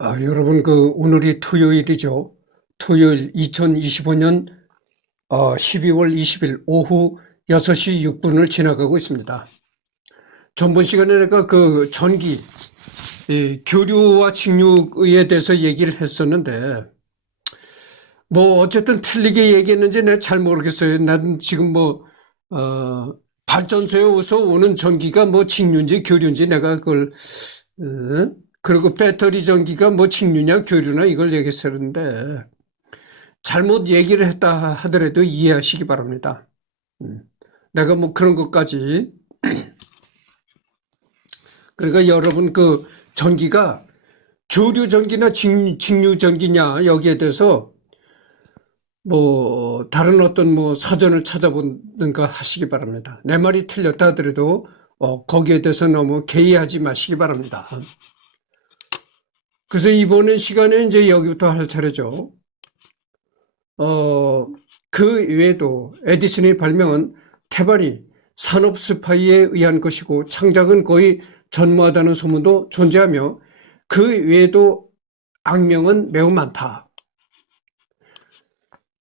여러분, 오늘이 토요일이죠. 토요일 2025년 12월 20일 오후 6시 6분을 지나가고 있습니다. 전번 시간에 내가 전기, 교류와 직류에 대해서 얘기를 했었는데, 어쨌든 틀리게 얘기했는지 내가 잘 모르겠어요. 난 지금 발전소에서 오는 전기가 직류인지 교류인지 내가 그걸, 그리고 배터리 전기가 직류냐 교류냐 이걸 얘기했었는데 잘못 얘기를 했다 하더라도 이해하시기 바랍니다. 내가 그런 것까지 그러니까 여러분 전기가 교류 전기나 직류 전기냐 여기에 대해서 다른 어떤 사전을 찾아보는가 하시기 바랍니다. 내 말이 틀렸다 하더라도 거기에 대해서 너무 개의하지 마시기 바랍니다. 그래서 이번 시간에 이제 여기부터 할 차례죠. 그 외에도 에디슨의 발명은 태반이 산업 스파이에 의한 것이고 창작은 거의 전무하다는 소문도 존재하며 그 외에도 악명은 매우 많다.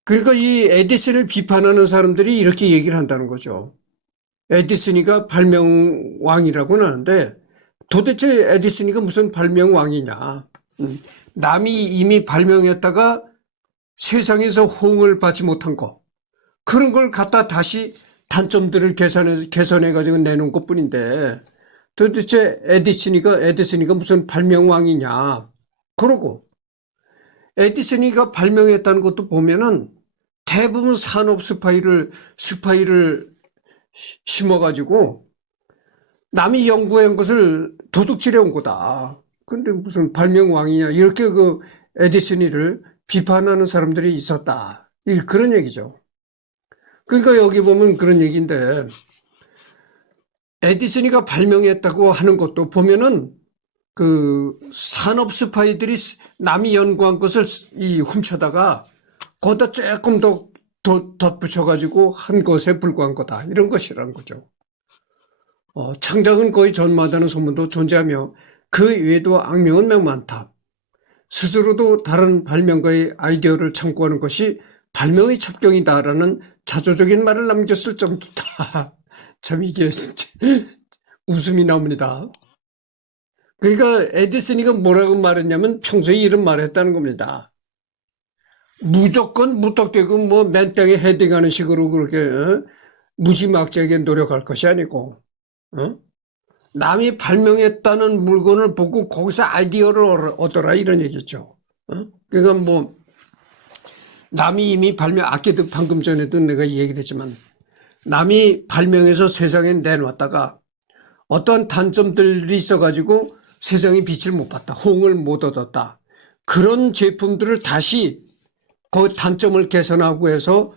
그러니까 이 에디슨을 비판하는 사람들이 이렇게 얘기를 한다는 거죠. 에디슨이가 발명왕이라고는 하는데 도대체 에디슨이가 무슨 발명왕이냐. 남이 이미 발명했다가 세상에서 호응을 받지 못한 거 그런 걸 갖다 다시 단점들을 개선해가지고 내놓은 것 뿐인데 도대체 에디슨이가 무슨 발명왕이냐. 그러고 에디슨이가 발명했다는 것도 보면은 대부분 산업 스파이를 심어가지고 남이 연구한 것을 도둑질해 온 거다. 근데 무슨 발명왕이냐. 이렇게 에디슨이를 비판하는 사람들이 있었다. 그런 얘기죠. 그러니까 여기 보면 그런 얘기인데 에디슨이가 발명했다고 하는 것도 보면은 산업 스파이들이 남이 연구한 것을 훔쳐다가 거기다 조금 더 덧붙여가지고 한 것에 불과한 거다. 이런 것이라는 거죠. 창작은 거의 전무하다는 소문도 존재하며 그 외에도 악명은 매우 많다. 스스로도 다른 발명가의 아이디어를 참고하는 것이 발명의 첩경이다라는 자조적인 말을 남겼을 정도다. 참 이게 웃음이 나옵니다. 그러니까 에디슨이가 뭐라고 말했냐면 평소에 이런 말을 했다는 겁니다. 무조건 무턱대고 맨땅에 헤딩하는 식으로 그렇게 무지막지하게 노력할 것이 아니고 남이 발명했다는 물건을 보고 거기서 아이디어를 얻어라 이런 얘기죠. 그러니까 남이 이미 아까도 방금 전에도 내가 얘기를 했지만 남이 발명해서 세상에 내놓았다가 어떠한 단점들이 있어가지고 세상에 빛을 못 봤다. 호응을 못 얻었다. 그런 제품들을 다시 그 단점을 개선하고 해서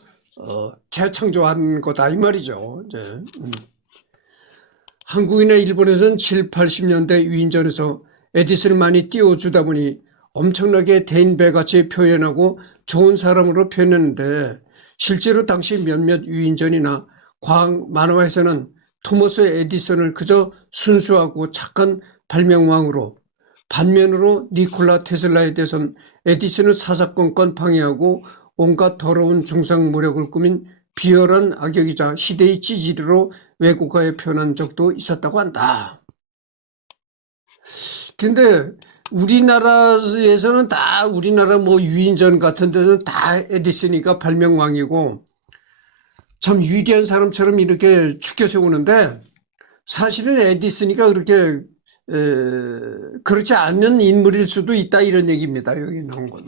재창조한 거다 이 말이죠. 이제. 한국이나 일본에서는 7, 80년대 위인전에서 에디슨을 많이 띄워주다 보니 엄청나게 대인배같이 표현하고 좋은 사람으로 표현했는데 실제로 당시 몇몇 위인전이나 과학 만화에서는 토머스 에디슨을 그저 순수하고 착한 발명왕으로 반면으로 니콜라 테슬라에 대해서는 에디슨을 사사건건 방해하고 온갖 더러운 중상모략을 꾸민 비열한 악역이자 시대의 찌질이로 왜곡하여 표현한 적도 있었다고 한다. 근데 우리나라에서는 다 우리나라 유인전 같은 데는 다 에디슨이가 발명왕이고 참 위대한 사람처럼 이렇게 추켜 세우는데 사실은 에디슨이가 그렇게 그렇지 않는 인물일 수도 있다 이런 얘기입니다. 여기 나온 건.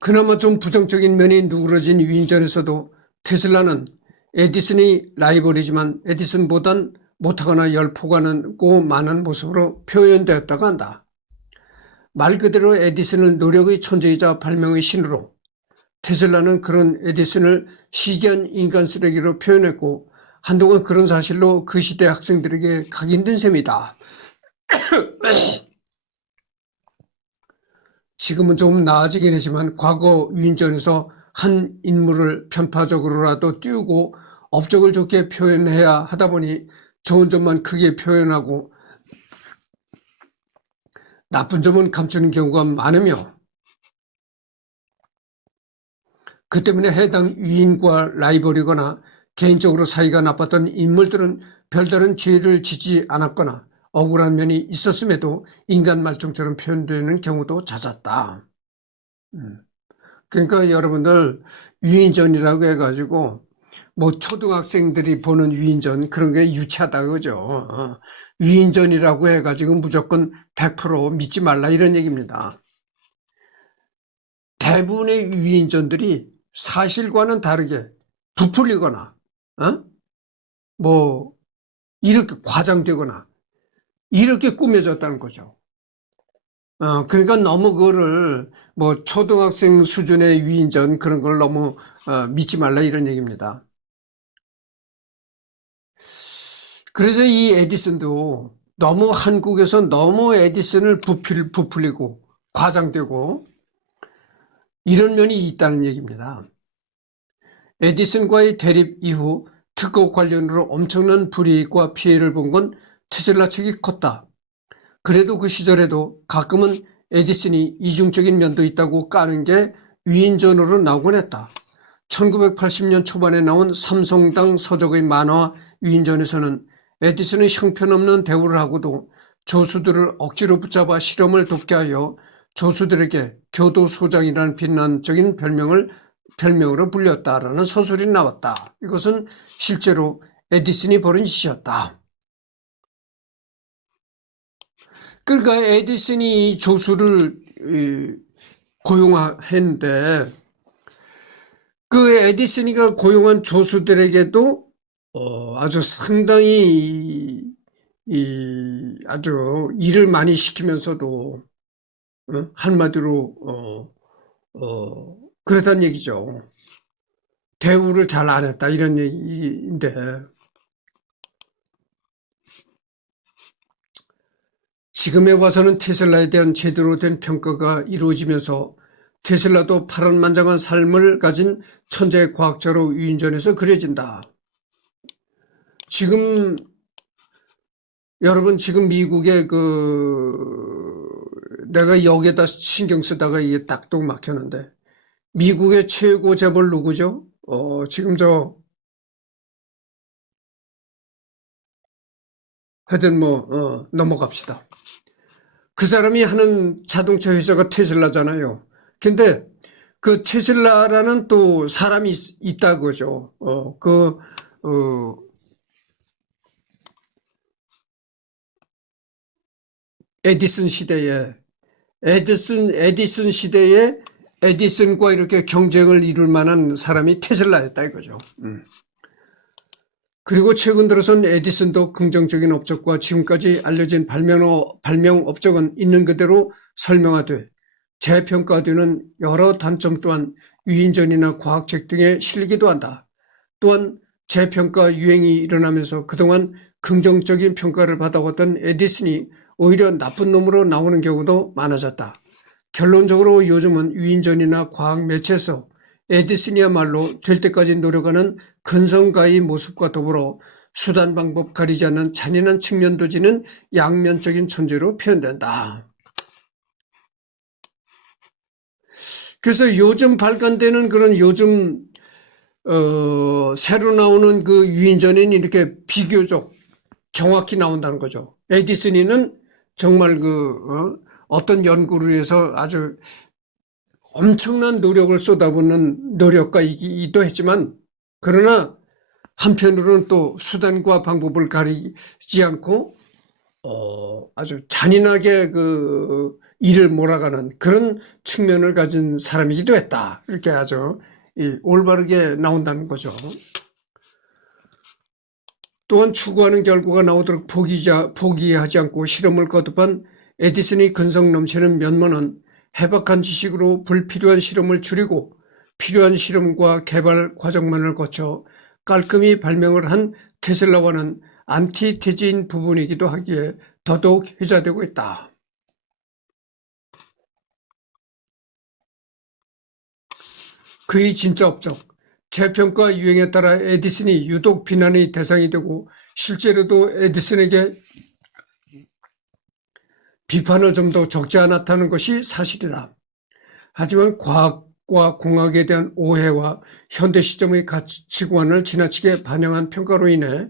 그나마 좀 부정적인 면이 누그러진 위인전에서도 테슬라는 에디슨의 라이벌이지만 에디슨보단 못하거나 열폭하고 많은 모습으로 표현되었다고 한다. 말 그대로 에디슨을 노력의 천재이자 발명의 신으로 테슬라는 그런 에디슨을 시기한 인간 쓰레기로 표현했고 한동안 그런 사실로 그 시대 학생들에게 각인된 셈이다. 지금은 좀 나아지긴 했지만 과거 위인전에서 한 인물을 편파적으로라도 띄우고 업적을 좋게 표현해야 하다 보니 좋은 점만 크게 표현하고 나쁜 점은 감추는 경우가 많으며, 그 때문에 해당 위인과 라이벌이거나 개인적으로 사이가 나빴던 인물들은 별다른 죄를 짓지 않았거나 억울한 면이 있었음에도 인간 말종처럼 표현되는 경우도 잦았다. 그러니까 여러분들, 위인전이라고 해가지고 뭐 초등학생들이 보는 위인전 그런 게 유치하다 그죠. 위인전이라고 해가지고 무조건 100% 믿지 말라 이런 얘기입니다. 대부분의 위인전들이 사실과는 다르게 부풀리거나 뭐 이렇게 과장되거나 이렇게 꾸며졌다는 거죠. 그러니까 너무 그거를 뭐 초등학생 수준의 위인전 그런 걸 너무 믿지 말라 이런 얘기입니다. 그래서 이 에디슨도 너무 한국에서 너무 에디슨을 부풀리고 과장되고 이런 면이 있다는 얘기입니다. 에디슨과의 대립 이후 특허 관련으로 엄청난 불이익과 피해를 본 건 테슬라 측이 컸다. 그래도 그 시절에도 가끔은 에디슨이 이중적인 면도 있다고 까는 게 위인전으로 나오곤 했다. 1980년 초반에 나온 삼성당 서적의 만화 위인전에서는 에디슨은 형편없는 대우를 하고도 조수들을 억지로 붙잡아 실험을 돕게 하여 조수들에게 교도소장이라는 비난적인 별명으로 불렸다라는 서술이 나왔다. 이것은 실제로 에디슨이 벌인 짓이었다. 그러니까 에디슨이 조수를 고용했는데 그 에디슨이가 고용한 조수들에게도 아주 상당히 아주 일을 많이 시키면서도 한마디로 그렇다는 얘기죠. 대우를 잘 안 했다 이런 얘기인데, 지금에 와서는 테슬라에 대한 제대로 된 평가가 이루어지면서 테슬라도 파란만장한 삶을 가진 천재 과학자로 위인전에서 그려진다. 지금 여러분, 지금 미국의 내가 여기에다 신경 쓰다가 이게 딱딱 막혔는데, 미국의 최고 재벌 누구죠? 지금 하여튼 넘어갑시다. 그 사람이 하는 자동차 회사가 테슬라잖아요. 근데 그 테슬라라는 또 사람이 있다 그죠. 에디슨 시대에 에디슨과 이렇게 경쟁을 이룰 만한 사람이 테슬라였다 이거죠. 그리고 최근 들어선 에디슨도 긍정적인 업적과 지금까지 알려진 발명 업적은 있는 그대로 설명하되 재평가되는 여러 단점 또한 위인전이나 과학책 등에 실리기도 한다. 또한 재평가 유행이 일어나면서 그동안 긍정적인 평가를 받아왔던 에디슨이 오히려 나쁜 놈으로 나오는 경우도 많아졌다. 결론적으로 요즘은 위인전이나 과학 매체에서 에디슨이야말로 될 때까지 노력하는 근성가의 모습과 더불어 수단 방법 가리지 않는 잔인한 측면도 지닌 양면적인 존재로 표현된다. 그래서 요즘 발간되는 그런 요즘 새로 나오는 그 위인전에는 이렇게 비교적 정확히 나온다는 거죠. 에디슨이는 정말 어떤 연구를 위해서 아주 엄청난 노력을 쏟아붓는 노력가이기도 했지만, 그러나 한편으로는 또 수단과 방법을 가리지 않고 아주 잔인하게 일을 몰아가는 그런 측면을 가진 사람이기도 했다. 이렇게 아주 올바르게 나온다는 거죠. 또한 추구하는 결과가 나오도록 포기하지 않고 실험을 거듭한 에디슨의 근성 넘치는 면모는 해박한 지식으로 불필요한 실험을 줄이고 필요한 실험과 개발 과정만을 거쳐 깔끔히 발명을 한 테슬라와는 안티테제인 부분이기도 하기에 더더욱 회자되고 있다. 그의 진짜 업적, 재평가 유행에 따라 에디슨이 유독 비난의 대상이 되고 실제로도 에디슨에게 비판을 좀 더 적지 않았다는 것이 사실이다. 하지만 과학과 공학에 대한 오해와 현대 시점의 가치관을 지나치게 반영한 평가로 인해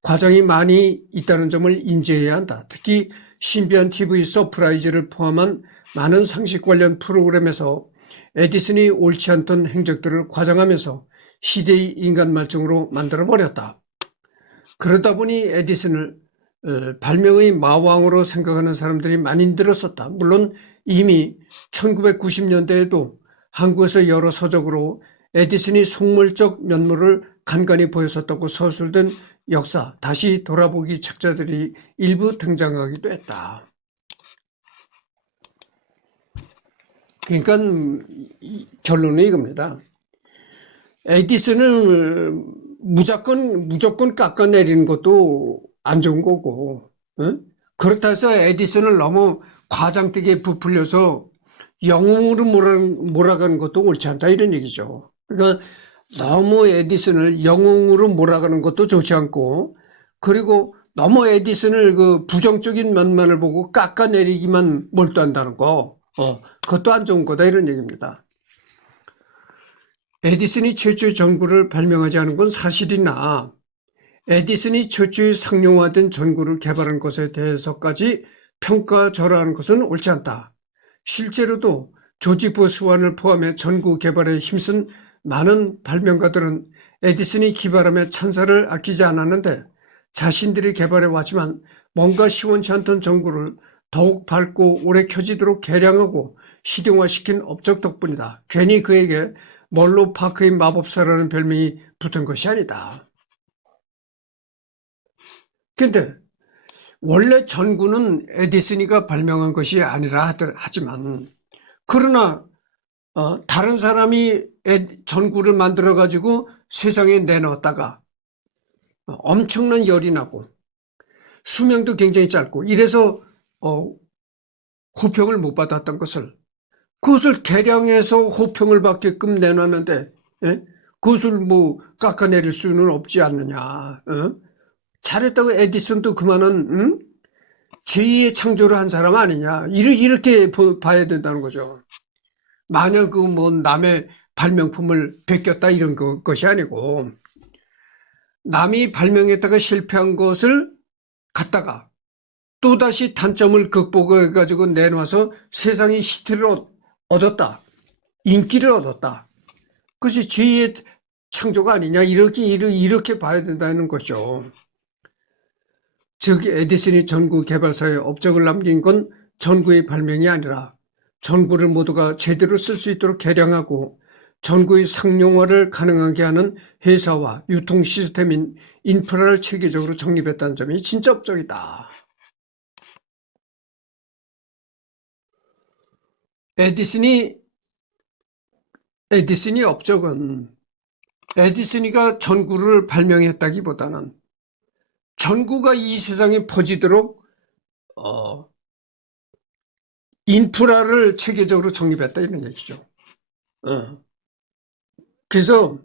과장이 많이 있다는 점을 인지해야 한다. 특히 신비한 TV 서프라이즈를 포함한 많은 상식 관련 프로그램에서 에디슨이 옳지 않던 행적들을 과장하면서 시대의 인간 말종으로 만들어버렸다. 그러다 보니 에디슨을 발명의 마왕으로 생각하는 사람들이 많이 늘었었다. 물론 이미 1990년대에도 한국에서 여러 서적으로 에디슨이 속물적 면모를 간간히 보였었다고 서술된 역사 다시 돌아보기 책자들이 일부 등장하기도 했다. 그러니까 결론은 이겁니다. 에디슨을 무조건 깎아내리는 것도 안 좋은 거고, 응? 그렇다 해서 에디슨을 너무 과장되게 부풀려서 영웅으로 몰아가는 것도 옳지 않다 이런 얘기죠. 그러니까 너무 에디슨을 영웅으로 몰아가는 것도 좋지 않고, 그리고 너무 에디슨을 그 부정적인 면만을 보고 깎아내리기만 몰두한다는 거, 그것도 안 좋은 거다 이런 얘기입니다. 에디슨이 최초의 전구를 발명하지 않은 건 사실이나 에디슨이 최초의 상용화된 전구를 개발한 것에 대해서까지 평가절하하는 것은 옳지 않다. 실제로도 조지 보스완을 포함해 전구 개발에 힘쓴 많은 발명가들은 에디슨이 기발함에 찬사를 아끼지 않았는데 자신들이 개발해 왔지만 뭔가 시원치 않던 전구를 더욱 밝고 오래 켜지도록 개량하고 실용화시킨 업적 덕분이다. 괜히 그에게 멀로 파크의 마법사라는 별명이 붙은 것이 아니다. 근데 원래 전구는 에디슨이가 발명한 것이 아니라 하지만 그러나 다른 사람이 전구를 만들어 가지고 세상에 내놓았다가 엄청난 열이 나고 수명도 굉장히 짧고 이래서 호평을 못 받았던 것을 그것을 개량해서 호평을 받게끔 내놨는데 그것을 뭐 깎아내릴 수는 없지 않느냐. 잘했다고 에디슨도 그만은 제2의 창조를 한 사람 아니냐 이렇게 봐야 된다는 거죠. 만약 그 뭐 남의 발명품을 베꼈다 이런 것이 아니고 남이 발명했다가 실패한 것을 갖다가 또다시 단점을 극복해 가지고 내놔서 세상이 히트를 얻었다. 인기를 얻었다. 그것이 제2의 창조가 아니냐 이렇게 봐야 된다는 거죠. 즉 에디슨이 전구 개발사에 업적을 남긴 건 전구의 발명이 아니라 전구를 모두가 제대로 쓸 수 있도록 개량하고 전구의 상용화를 가능하게 하는 회사와 유통 시스템인 인프라를 체계적으로 정립했다는 점이 진짜 업적이다. 에디슨이 업적은 에디슨이가 전구를 발명했다기보다는 전구가 이 세상에 퍼지도록 인프라를 체계적으로 정립했다 이런 얘기죠. 그래서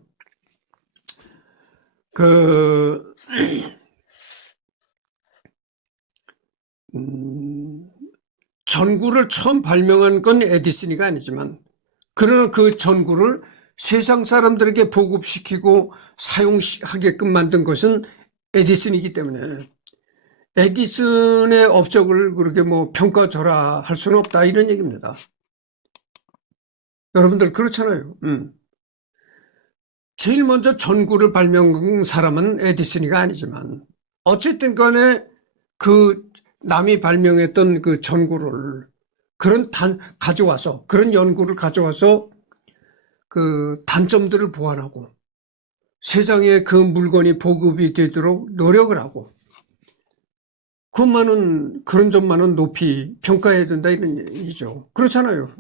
전구를 처음 발명한 건 에디슨이가 아니지만 그러나 그 전구를 세상 사람들에게 보급시키고 사용하게끔 만든 것은 에디슨이기 때문에 에디슨의 업적을 그렇게 뭐 평가절하할 수는 없다 이런 얘기입니다. 여러분들 그렇잖아요. 제일 먼저 전구를 발명한 사람은 에디슨이가 아니지만 어쨌든 간에 그 남이 발명했던 그 전구를 그런 연구를 가져와서 그 단점들을 보완하고 세상에 그 물건이 보급이 되도록 노력을 하고 그런 점만은 높이 평가해야 된다 이런 얘기죠. 그렇잖아요.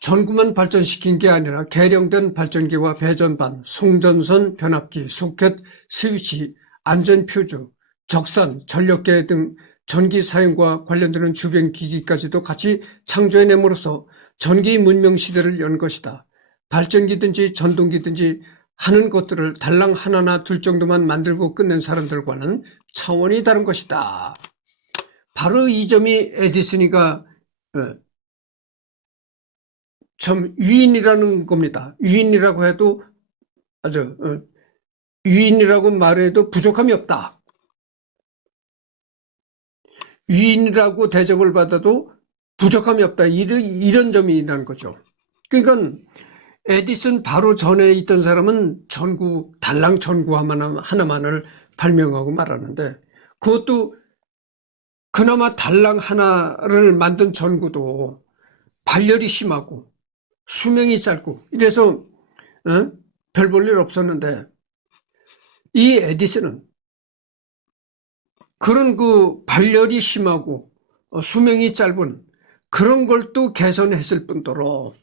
전구만 발전시킨 게 아니라 개량된 발전기와 배전반, 송전선, 변압기, 소켓, 스위치, 안전퓨즈, 적산, 전력계 등 전기 사용과 관련되는 주변 기기까지도 같이 창조해냄으로써 전기 문명 시대를 연 것이다. 발전기든지 전동기든지 하는 것들을 달랑 하나나 둘 정도만 만들고 끝낸 사람들과는 차원이 다른 것이다. 바로 이 점이 에디슨이가 참 위인이라는 겁니다. 위인이라고 해도 위인이라고 말해도 부족함이 없다. 위인이라고 대접을 받아도 부족함이 없다. 이런 점이 있는 거죠. 그러니까 에디슨 바로 전에 있던 사람은 달랑 전구 하나만을 발명하고 말하는데, 그것도 그나마 달랑 하나를 만든 전구도 발열이 심하고 수명이 짧고 이래서 별 볼 일 없었는데, 이 에디슨은 그런 발열이 심하고 수명이 짧은 그런 걸 또 개선했을 뿐더러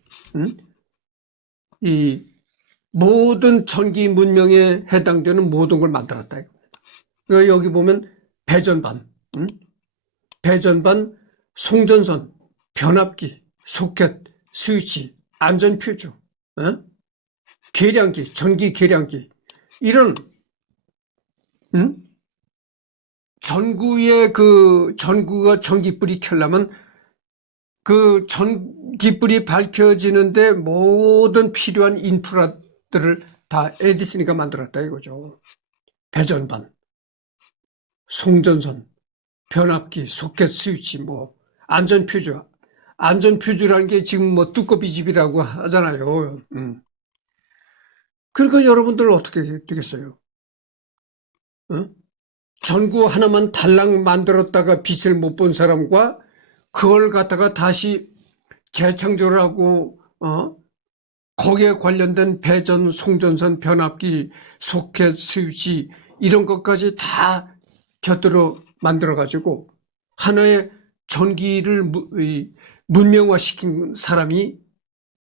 이 모든 전기 문명에 해당되는 모든 걸 만들었다. 그러니까 여기 보면 배전반, 송전선, 변압기, 소켓, 스위치, 안전퓨즈, 계량기, 전기 계량기, 이런 전구가 전기불이 켜려면 그 전기불이 밝혀지는데 모든 필요한 인프라들을 다 에디슨이가 만들었다 이거죠. 배전반, 송전선, 변압기, 소켓, 스위치, 안전퓨즈. 안전퓨즈라는 게 지금 뚜꺼비 집이라고 하잖아요. 그러니까 여러분들 어떻게 되겠어요? 전구 하나만 달랑 만들었다가 빛을 못 본 사람과 그걸 갖다가 다시 재창조를 하고 거기에 관련된 배전, 송전선, 변압기, 소켓, 스위치 이런 것까지 다 곁들여 만들어가지고 하나의 전기를 문명화시킨 사람이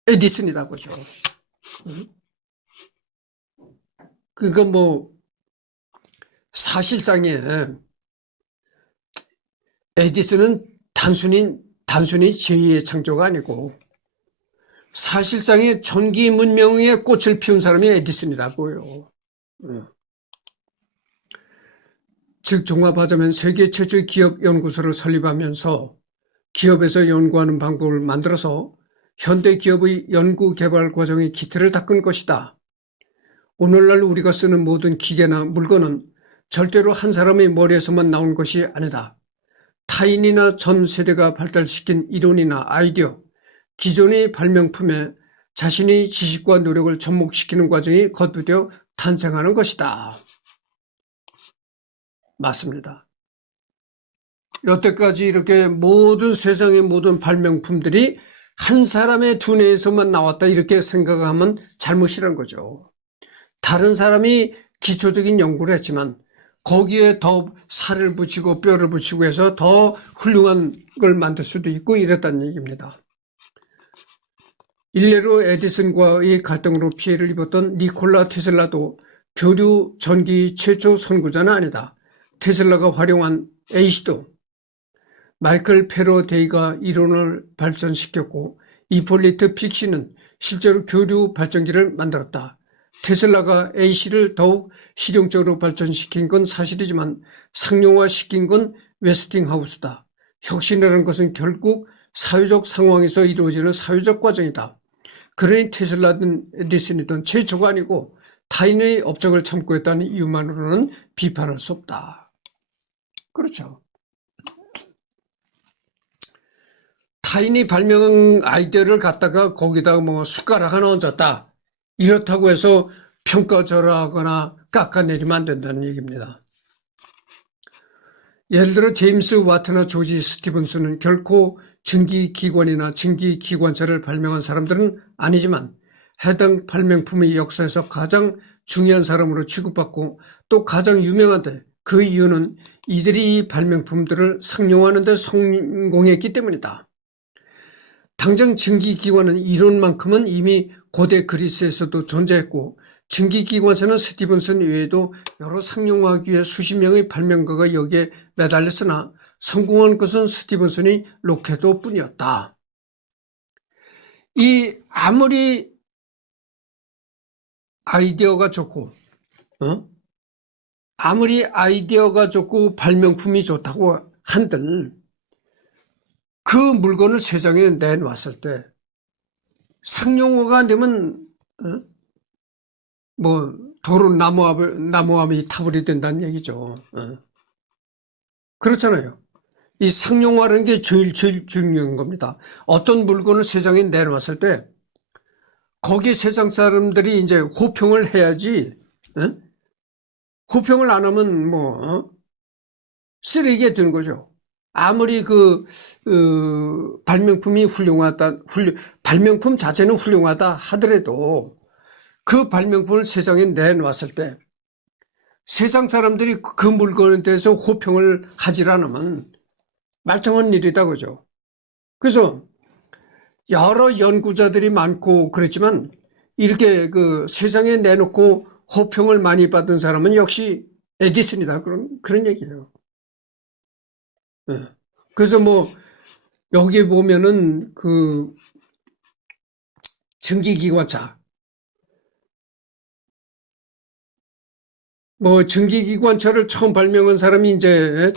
에디슨이다 그죠. 그러니까 사실상에 에디슨은 단순히 제2의 창조가 아니고 사실상의 전기 문명의 꽃을 피운 사람이 에디슨이라고요. 즉 종합하자면 세계 최초의 기업 연구소를 설립하면서 기업에서 연구하는 방법을 만들어서 현대 기업의 연구 개발 과정의 기틀을 닦은 것이다. 오늘날 우리가 쓰는 모든 기계나 물건은 절대로 한 사람의 머리에서만 나온 것이 아니다. 타인이나 전 세대가 발달시킨 이론이나 아이디어, 기존의 발명품에 자신의 지식과 노력을 접목시키는 과정이 거듭되어 탄생하는 것이다. 맞습니다. 여태까지 이렇게 세상의 모든 발명품들이 한 사람의 두뇌에서만 나왔다 이렇게 생각하면 잘못이란 거죠. 다른 사람이 기초적인 연구를 했지만 거기에 더 살을 붙이고 뼈를 붙이고 해서 더 훌륭한 걸 만들 수도 있고 이랬다는 얘기입니다. 일례로 에디슨과의 갈등으로 피해를 입었던 니콜라 테슬라도 교류 전기 최초 선구자는 아니다. 테슬라가 활용한 AC도 마이클 패러데이가 이론을 발전시켰고 이폴리트 픽시는 실제로 교류 발전기를 만들었다. 테슬라가 AC를 더욱 실용적으로 발전시킨 건 사실이지만 상용화시킨 건 웨스팅하우스다. 혁신이라는 것은 결국 사회적 상황에서 이루어지는 사회적 과정이다. 그러니 테슬라든 에디슨이든 최초가 아니고 타인의 업적을 참고했다는 이유만으로는 비판할 수 없다. 그렇죠. 타인이 발명한 아이디어를 갖다가 거기다가 숟가락 하나 얹었다. 이렇다고 해서 평가절하하거나 깎아내리면 안 된다는 얘기입니다. 예를 들어 제임스 와트나 조지 스티븐스는 결코 증기기관이나 증기기관차를 발명한 사람들은 아니지만 해당 발명품의 역사에서 가장 중요한 사람으로 취급받고 또 가장 유명한데 그 이유는 이들이 이 발명품들을 상용하는 데 성공했기 때문이다. 당장 증기기관은 이론만큼은 이미 고대 그리스에서도 존재했고 증기기관차는 스티븐슨 외에도 여러 상용화하기 위해 수십 명의 발명가가 여기에 매달렸으나 성공한 것은 스티븐슨이 로켓도 뿐이었다. 아무리 아이디어가 좋고, 어? 아무리 아이디어가 좋고 발명품이 좋다고 한들 그 물건을 세상에 내놓았을 때 상용화가 안 되면 뭐 도로 나무함이 타버리 된다는 얘기죠. 그렇잖아요. 이 상용화라는 게 제일 중요한 겁니다. 어떤 물건을 세상에 내놓았을 때 거기에 세상 사람들이 이제 호평을 해야지. 호평을 안 하면 뭐 쓰레기에 드는 거죠. 아무리 발명품이 발명품 자체는 훌륭하다 하더라도 그 발명품을 세상에 내놓았을 때 세상 사람들이 그 물건에 대해서 호평을 하질 않으면 말짱한 일이다 그죠. 그래서 여러 연구자들이 많고 그렇지만 이렇게 세상에 내놓고 호평을 많이 받은 사람은 역시 에디슨이다 그런 얘기예요. 그래서 뭐 여기 보면은 증기기관차 뭐 증기기관차를 처음 발명한 사람이 이제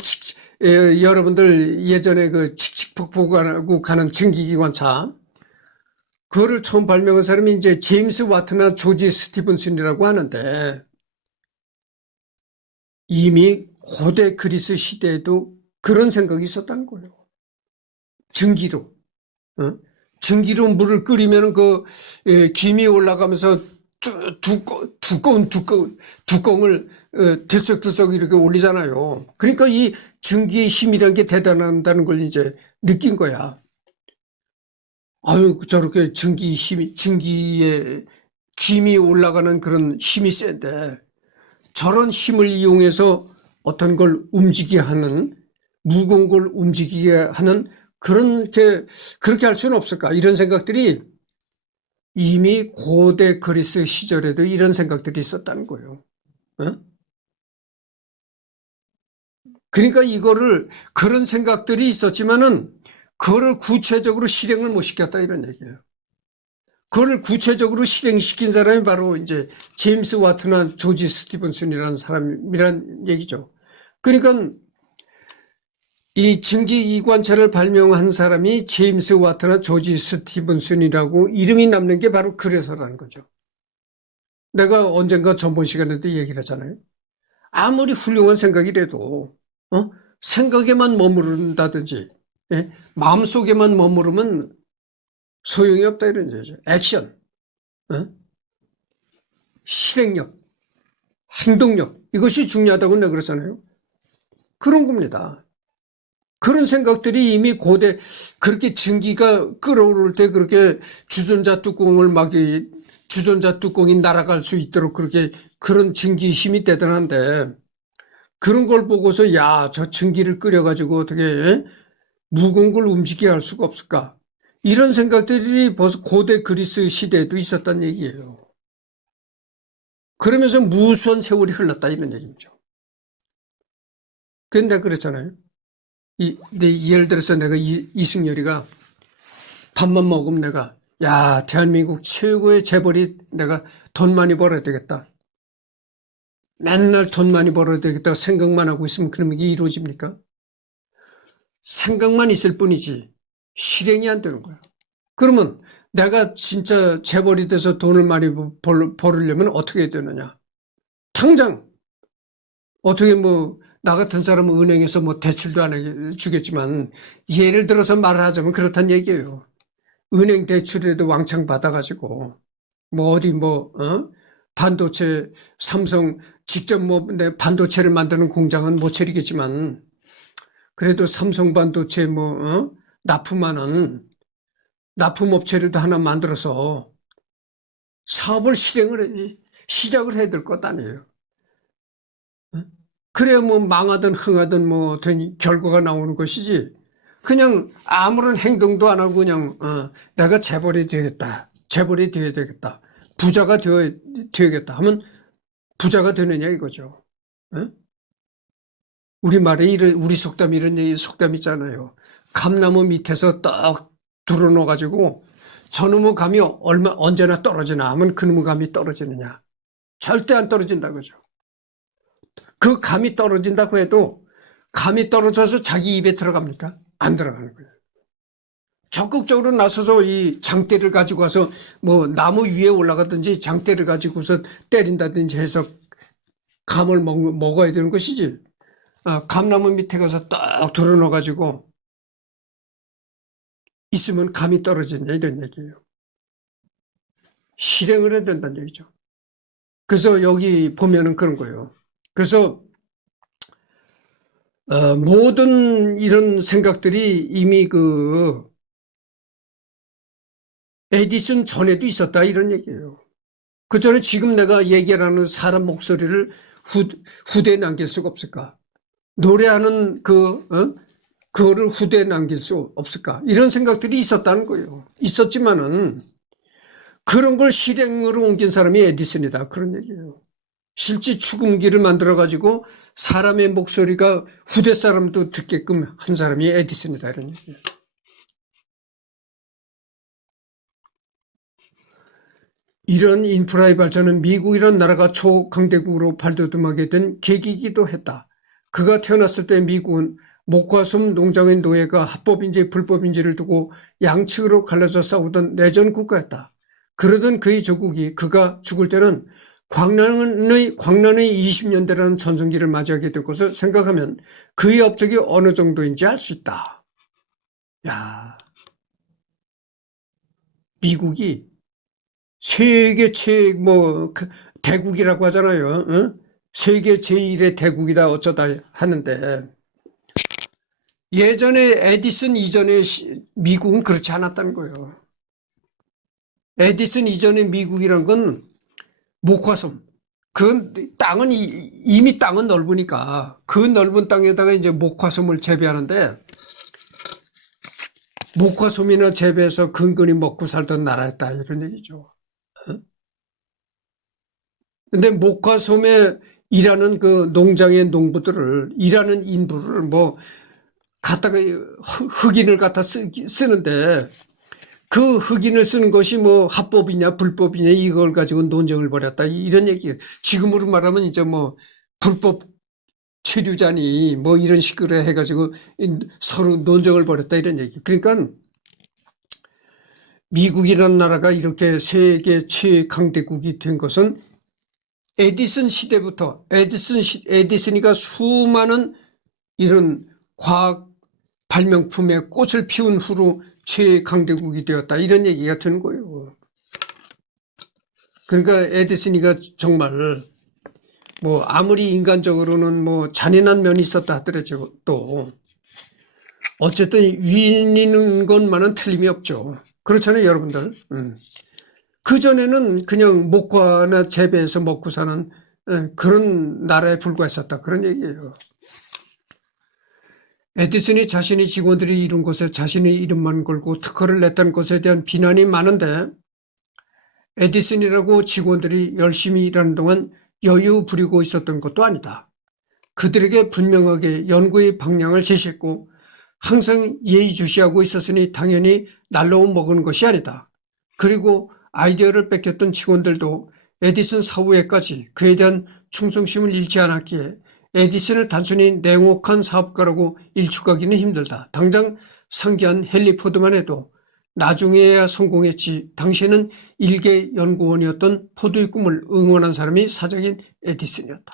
여러분들 예전에 칙칙폭폭하고 가는 증기기관차 그거를 처음 발명한 사람이 이제 제임스 와트나 조지 스티븐슨이라고 하는데 이미 고대 그리스 시대에도 그런 생각이 있었다는 거예요. 증기로. 증기로 물을 끓이면 김이 올라가면서 두꺼운 뚜껑을 들썩들썩 이렇게 올리잖아요. 그러니까 이 증기의 힘이라는 게 대단하다는 걸 이제 느낀 거야. 아유, 저렇게 증기에 김이 올라가는 그런 힘이 센데 저런 힘을 이용해서 어떤 걸 움직이게 하는 무거운 걸 움직이게 하는 그렇게 할 수는 없을까 이런 생각들이 이미 고대 그리스 시절에도 이런 생각들이 있었다는 거예요. 그러니까 그런 생각들이 있었지만은 그거를 구체적으로 실행을 못 시켰다 이런 얘기예요. 그걸 구체적으로 실행시킨 사람이 바로 이제 제임스 와트나 조지 스티븐슨이라는 사람이란 얘기죠. 그러니까 이 증기기관차를 발명한 사람이 제임스 와트나 조지 스티븐슨이라고 이름이 남는 게 바로 그래서라는 거죠. 내가 언젠가 전번 시간에도 얘기를 했잖아요. 아무리 훌륭한 생각이라도 생각에만 머무른다든지 마음속에만 머무르면 소용이 없다 이런 얘기죠. 액션, 실행력, 행동력 이것이 중요하다고 내가 그랬잖아요. 그런 겁니다. 그런 생각들이 이미 고대 그렇게 증기가 끓어오를 때 그렇게 주전자 뚜껑이 날아갈 수 있도록 그런 증기 힘이 대단한데 그런 걸 보고서 야, 저 증기를 끓여가지고 어떻게 무거운 걸 움직이게 할 수가 없을까? 이런 생각들이 벌써 고대 그리스 시대에도 있었단 얘기예요. 그러면서 무수한 세월이 흘렀다 이런 얘기죠. 근데 그랬잖아요. 예를 들어서 내가 이승열이가 밥만 먹으면 내가 야, 대한민국 최고의 재벌이 내가 돈 많이 벌어야 되겠다. 맨날 돈 많이 벌어야 되겠다 생각만 하고 있으면 그러면 이게 이루어집니까? 생각만 있을 뿐이지 실행이 안 되는 거야. 그러면 내가 진짜 재벌이 돼서 돈을 많이 벌으려면 어떻게 해야 되느냐? 당장 어떻게 나 같은 사람은 은행에서 대출도 안 해주겠지만 예를 들어서 말을 하자면 그렇단 얘기예요. 은행 대출에도 왕창 받아가지고 반도체 삼성 직접 내 반도체를 만드는 공장은 못 차리겠지만 그래도 삼성 반도체 납품하는 납품업체라도 하나 만들어서 사업을 시작을 해야 될 것 아니에요. 그래야 망하든 흥하든 결과가 나오는 것이지. 그냥 아무런 행동도 안 하고 그냥 내가 재벌이 되어야 되겠다. 부자가 되어야겠다 하면 부자가 되느냐 이거죠. 우리 속담 이런 속담 있잖아요. 감나무 밑에서 떡 둘러놓아가지고 저놈의 감이 언제나 떨어지나 하면 그놈의 감이 떨어지느냐. 절대 안 떨어진다 그죠. 그 감이 떨어진다고 해도 감이 떨어져서 자기 입에 들어갑니까? 안 들어가는 거예요. 적극적으로 나서서 이 장대를 가지고 와서 뭐 나무 위에 올라가든지 장대를 가지고서 때린다든지 해서 감을 먹어야 되는 것이지. 감나무 밑에 가서 딱 들어넣어가지고 있으면 감이 떨어진다 이런 얘기예요. 실행을 해야 된다는 얘기죠. 그래서 여기 보면은 그런 거예요. 그래서 모든 이런 생각들이 이미 그 에디슨 전에도 있었다 이런 얘기예요. 그 전에 지금 내가 얘기하는 사람 목소리를 후대에 남길 수가 없을까? 노래하는 그거를 후대에 남길 수 없을까? 이런 생각들이 있었다는 거예요. 있었지만은 그런 걸 실행으로 옮긴 사람이 에디슨이다 그런 얘기예요. 실제 축음기를 만들어가지고 사람의 목소리가 후대 사람도 듣게끔 한 사람이 에디슨이다 이런 얘기예요. 이런 인프라의 발전은 미국이란 나라가 초강대국으로 발돋움하게 된 계기이기도 했다. 그가 태어났을 때 미국은 목화솜 농장의 노예가 합법인지 불법인지를 두고 양측으로 갈라져 싸우던 내전 국가였다. 그러던 그의 조국이 그가 죽을 때는 광란의 20년대라는 전성기를 맞이하게 될 것을 생각하면 그의 업적이 어느 정도인지 알 수 있다. 야, 미국이 세계 대국이라고 하잖아요. 응? 세계 제1의 대국이다 어쩌다 하는데 예전에 에디슨 이전에 미국은 그렇지 않았다는 거예요. 에디슨 이전의 미국이란 건 목화솜. 그 땅은 이미 땅은 넓으니까 그 넓은 땅에다가 이제 목화솜을 재배하는데 목화솜이나 재배해서 근근히 먹고 살던 나라였다 이런 얘기죠. 근데 목화솜에 일하는 그 농장의 농부들을 일하는 인부를 뭐 갖다가 흑인을 갖다 쓰는데 그 흑인을 쓰는 것이 뭐 합법이냐 불법이냐 이걸 가지고 논쟁을 벌였다 이런 얘기. 지금으로 말하면 이제 뭐 불법 체류자니 뭐 이런 식으로 해가지고 서로 논쟁을 벌였다 이런 얘기. 그러니까 미국이라는 나라가 이렇게 세계 최강대국이 된 것은 에디슨 시대부터 에디슨이가 수많은 이런 과학 발명품에 꽃을 피운 후로 최강대국이 되었다 이런 얘기가 되는 거예요. 그러니까 에디슨이가 정말 뭐 아무리 인간적으로는 뭐 잔인한 면이 있었다 하더라도 어쨌든 위인인 것만은 틀림이 없죠. 그렇잖아요 여러분들. 그전에는 그냥 목화나 재배해서 먹고 사는 그런 나라에 불과했었다 그런 얘기예요. 에디슨이 자신의 직원들이 이룬 것에 자신의 이름만 걸고 특허를 냈다는 것에 대한 비난이 많은데 에디슨이라고 직원들이 열심히 일하는 동안 여유 부리고 있었던 것도 아니다. 그들에게 분명하게 연구의 방향을 제시했고 항상 예의주시하고 있었으니 당연히 날로 먹은 것이 아니다. 그리고 아이디어를 뺏겼던 직원들도 에디슨 사후에까지 그에 대한 충성심을 잃지 않았기에 에디슨을 단순히 냉혹한 사업가라고 일축하기는 힘들다. 당장 상기한 헨리 포드만 해도 나중에야 성공했지 당시에는 일개 연구원이었던 포드의 꿈을 응원한 사람이 사장인 에디슨이었다.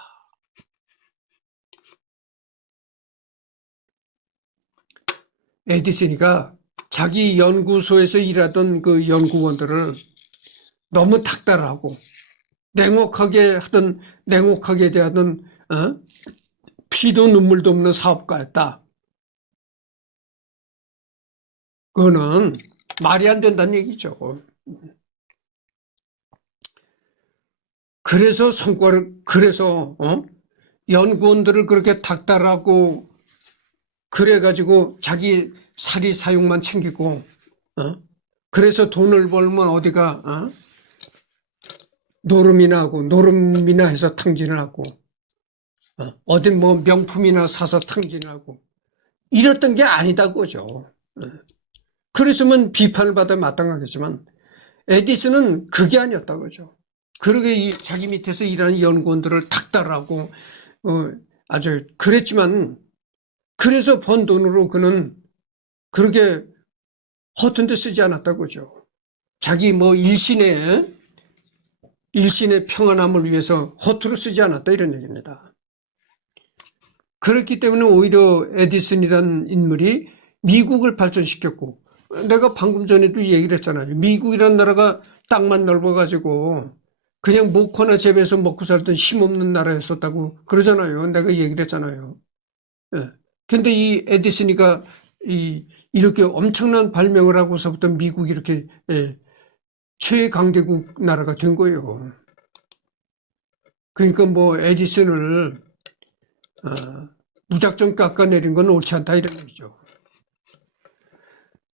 에디슨이가 자기 연구소에서 일하던 그 연구원들을 너무 탁달하고 냉혹하게 대하던 피도 눈물도 없는 사업가였다. 그거는 말이 안 된다는 얘기죠. 그래서 연구원들을 그렇게 닥달하고 그래가지고 자기 사리 사욕만 챙기고 그래서 돈을 벌면 어디가 노름이나 해서 탕진을 하고 어딘 뭐 명품이나 사서 탕진을 하고 이랬던 게 아니다고죠. 그랬으면 비판을 받아 마땅하겠지만 에디슨은 그게 아니었다고죠. 그러게 자기 밑에서 일하는 연구원들을 닥달하고 아주 그랬지만 그래서 번 돈으로 그는 그렇게 허튼 데 쓰지 않았다고죠. 자기 뭐 일신의 평안함을 위해서 허투루 쓰지 않았다 이런 얘기입니다. 그렇기 때문에 오히려 에디슨이라는 인물이 미국을 발전시켰고, 내가 방금 전에도 얘기를 했잖아요. 미국이라는 나라가 땅만 넓어가지고 그냥 모코나 재배해서 먹고 살던 힘없는 나라였었다고 그러잖아요. 내가 얘기를 했잖아요. 예. 근데 이 에디슨이가 이렇게 엄청난 발명을 하고서부터 미국이 이렇게 최강대국 나라가 된 거예요. 그러니까 뭐 에디슨을 무작정 깎아내린 건 옳지 않다 이런 얘기죠.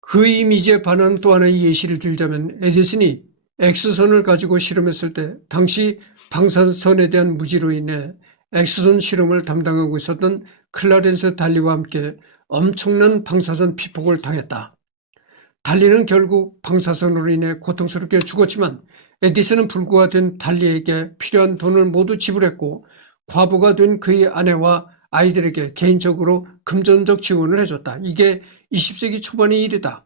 그 이미지에 반한 또 하나의 예시를 들자면 에디슨이 X선을 가지고 실험했을 때 당시 방사선에 대한 무지로 인해 X선 실험을 담당하고 있었던 클라렌스 달리와 함께 엄청난 방사선 피폭을 당했다. 달리는 결국 방사선으로 인해 고통스럽게 죽었지만 에디슨은 불구가 된 달리에게 필요한 돈을 모두 지불했고 과부가 된 그의 아내와 아이들에게 개인적으로 금전적 지원을 해줬다. 이게 20세기 초반의 일이다.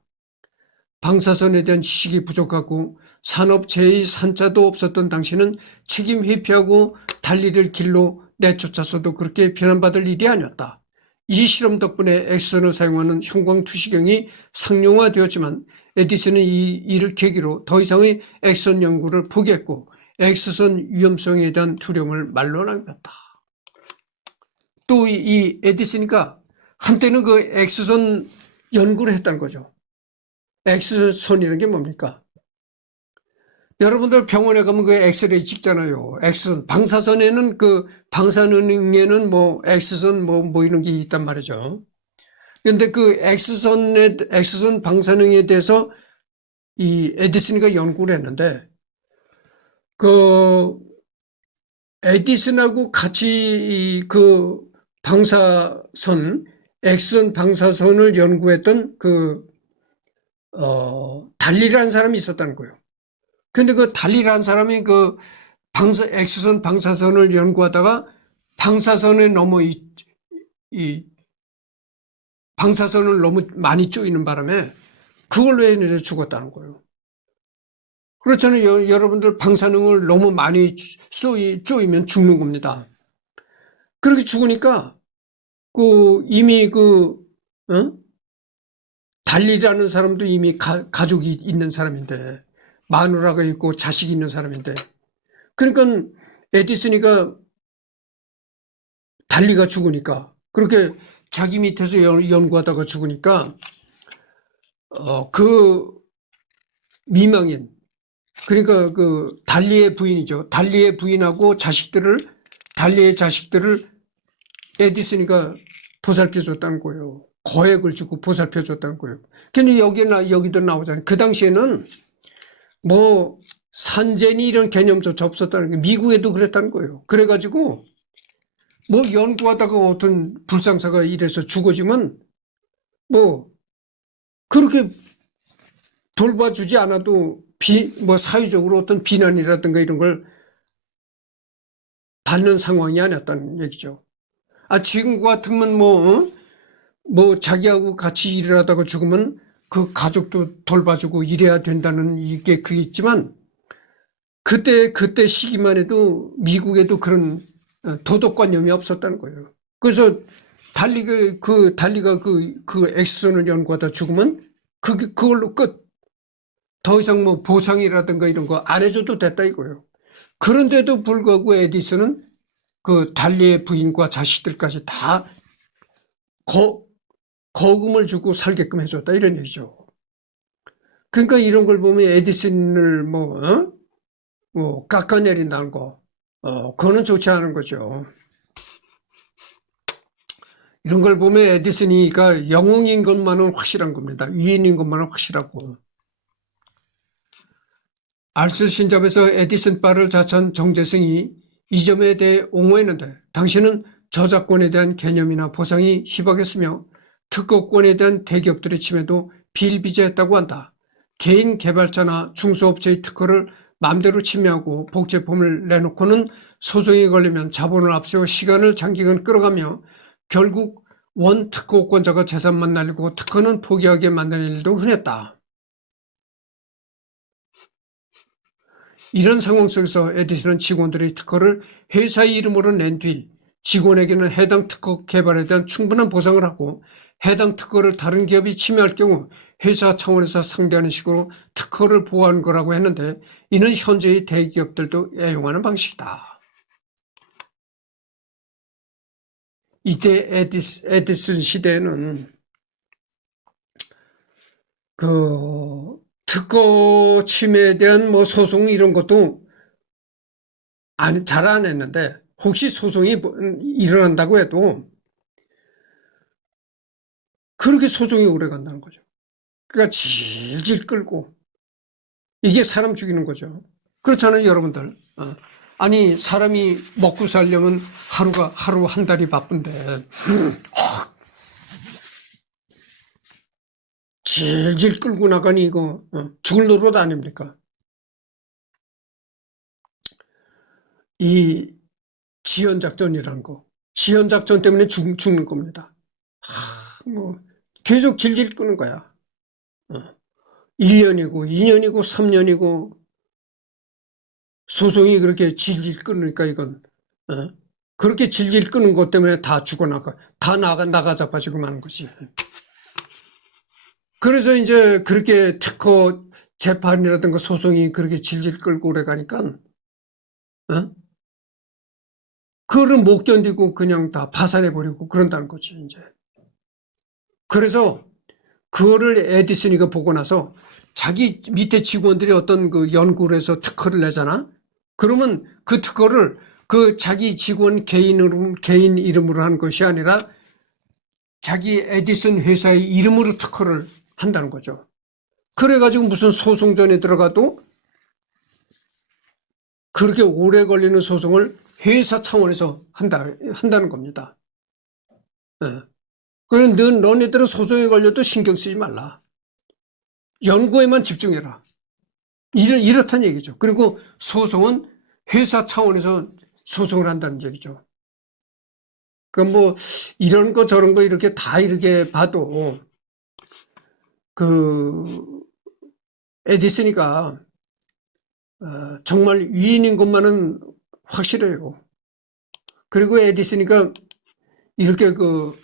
방사선에 대한 지식이 부족하고 산업재해의 산자도 없었던 당시는 책임 회피하고 달리를 길로 내쫓았어도 그렇게 비난받을 일이 아니었다. 이 실험 덕분에 X선을 사용하는 형광투시경이 상용화되었지만 에디슨은 이 일을 계기로 더 이상의 X선 연구를 포기했고 X선 위험성에 대한 두려움을 말로 남겼다. 또 이 에디슨이가 한때는 그 X선 연구를 했다는 거죠. X선이라는 게 뭡니까? 여러분들 병원에 가면 그 엑스레이 찍잖아요. X선. 방사선에는 그 방사능에는 뭐 X선 뭐 이런 게 있단 말이죠. 그런데 그 X선 방사능에 대해서 이 에디슨이가 연구를 했는데 그 에디슨하고 같이 그 방사선 X선 방사선을 연구했던 달리라는 사람이 있었다는 거예요. 근데 그 달리라는 사람이 그 X선 방사선을 연구하다가 방사선에 너무 방사선을 너무 많이 쪼이는 바람에 그걸로 인해서 죽었다는 거예요. 그렇잖아요. 여러분들 방사능을 너무 많이 쪼이면 죽는 겁니다. 그렇게 죽으니까 이미 달리라는 사람도 이미 가족이 있는 사람인데 마누라가 있고 자식이 있는 사람인데 그러니까 에디슨이가 달리가 죽으니까 그렇게 자기 밑에서 연구하다가 죽으니까 그 미망인 그러니까 그 달리의 부인이죠. 달리의 부인하고 달리의 자식들을 에디슨이가 보살펴줬다는 거예요. 거액을 주고 보살펴줬다는 거예요. 근데 여기도 나오잖아요. 그 당시에는 뭐 산재니 이런 개념조차 없었다는 게 미국에도 그랬다는 거예요. 그래가지고 뭐 연구하다가 어떤 불상사가 이래서 죽어지면 뭐 그렇게 돌봐주지 않아도 뭐 사회적으로 어떤 비난이라든가 이런 걸 받는 상황이 아니었다는 얘기죠. 지금 같으면 뭐 자기하고 같이 일을 하다가 죽으면 그 가족도 돌봐주고 이래야 된다는 그게 있지만 그때 시기만 해도 미국에도 그런 도덕관념이 없었다는 거예요. 그래서 달리가 그 X선을 연구하다 죽으면 그걸로 끝. 더 이상 뭐 보상이라든가 이런 거 안 해줘도 됐다 이거예요. 그런데도 불구하고 에디슨은 그 달리의 부인과 자식들까지 다 거금을 주고 살게끔 해줬다 이런 얘기죠. 그러니까 이런 걸 보면 에디슨을 뭐 깎아내린다는 거, 그거는 좋지 않은 거죠. 이런 걸 보면 에디슨이가 영웅인 것만은 확실한 겁니다. 위인인 것만은 확실하고. 알쓸 신잡에서 에디슨 바를 자처한 정재승이 이 점에 대해 옹호했는데 당신은 저작권에 대한 개념이나 보상이 희박했으며 특허권에 대한 대기업들의 침해도 비일비재했다고 한다. 개인 개발자나 중소업체의 특허를 마음대로 침해하고 복제품을 내놓고는 소송이 걸리면 자본을 앞세워 시간을 장기간 끌어가며 결국 원 특허권자가 재산만 날리고 특허는 포기하게 만드는 일도 흔했다. 이런 상황 속에서 에디슨은 직원들의 특허를 회사의 이름으로 낸 뒤 직원에게는 해당 특허 개발에 대한 충분한 보상을 하고 해당 특허를 다른 기업이 침해할 경우 회사 차원에서 상대하는 식으로 특허를 보호하는 거라고 했는데 이는 현재의 대기업들도 애용하는 방식이다. 이때 에디슨 시대에는 그 특허 침해에 대한 뭐 소송 이런 것도 잘 안 했는데 혹시 소송이 일어난다고 해도 그렇게 소송이 오래 간다는 거죠. 그러니까 질질 끌고 이게 사람 죽이는 거죠. 그렇잖아요, 여러분들. 아니 사람이 먹고 살려면 하루 한 달이 바쁜데 질질 끌고 나가니 이거 죽을 노릇 아닙니까? 이 지연작전이라는 거, 지연작전 때문에 죽는 겁니다. 뭐 계속 질질 끄는 거야. 1년이고 2년이고 3년이고 소송이 그렇게 질질 끄니까 이건 그렇게 질질 끄는 것 때문에 다 죽어나가, 다 나가 자빠지고 마는 거지. 그래서 이제 그렇게 특허 재판이라든가 소송이 그렇게 질질 끌고 오래 가니까 그거를 못 견디고 그냥 다 파산해버리고 그런다는 거지, 이제. 그래서 그거를 에디슨이가 보고 나서 자기 밑에 직원들이 어떤 그 연구를 해서 특허를 내잖아? 그러면 그 특허를 그 자기 직원 개인 이름으로 한 것이 아니라 자기 에디슨 회사의 이름으로 특허를 한다는 거죠. 그래가지고 무슨 소송전에 들어가도 그렇게 오래 걸리는 소송을 회사 차원에서 한다는 겁니다. 그래서 너네들은 소송에 걸려도 신경 쓰지 말라. 연구에만 집중해라. 이렇다는 얘기죠. 그리고 소송은 회사 차원에서 소송을 한다는 얘기죠. 그럼 뭐 이런 거 저런 거 이렇게 다 이렇게 봐도 그 에디슨이가 정말 위인인 것만은 확실해요. 그리고 에디슨이가 이렇게 그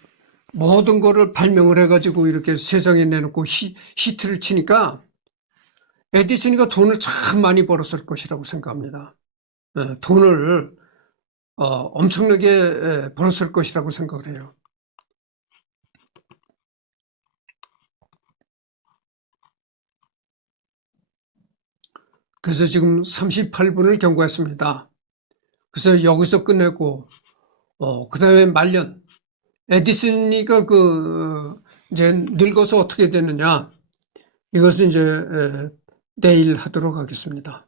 모든 거를 발명을 해가지고 이렇게 세상에 내놓고 히트를 치니까 에디슨이가 돈을 참 많이 벌었을 것이라고 생각합니다. 돈을 엄청나게 벌었을 것이라고 생각을 해요. 그래서 지금 38분을 경고했습니다. 그래서 여기서 끝내고 그 다음에 말년 에디슨이가 이제 늙어서 어떻게 되느냐 이것은 이제 내일 하도록 하겠습니다.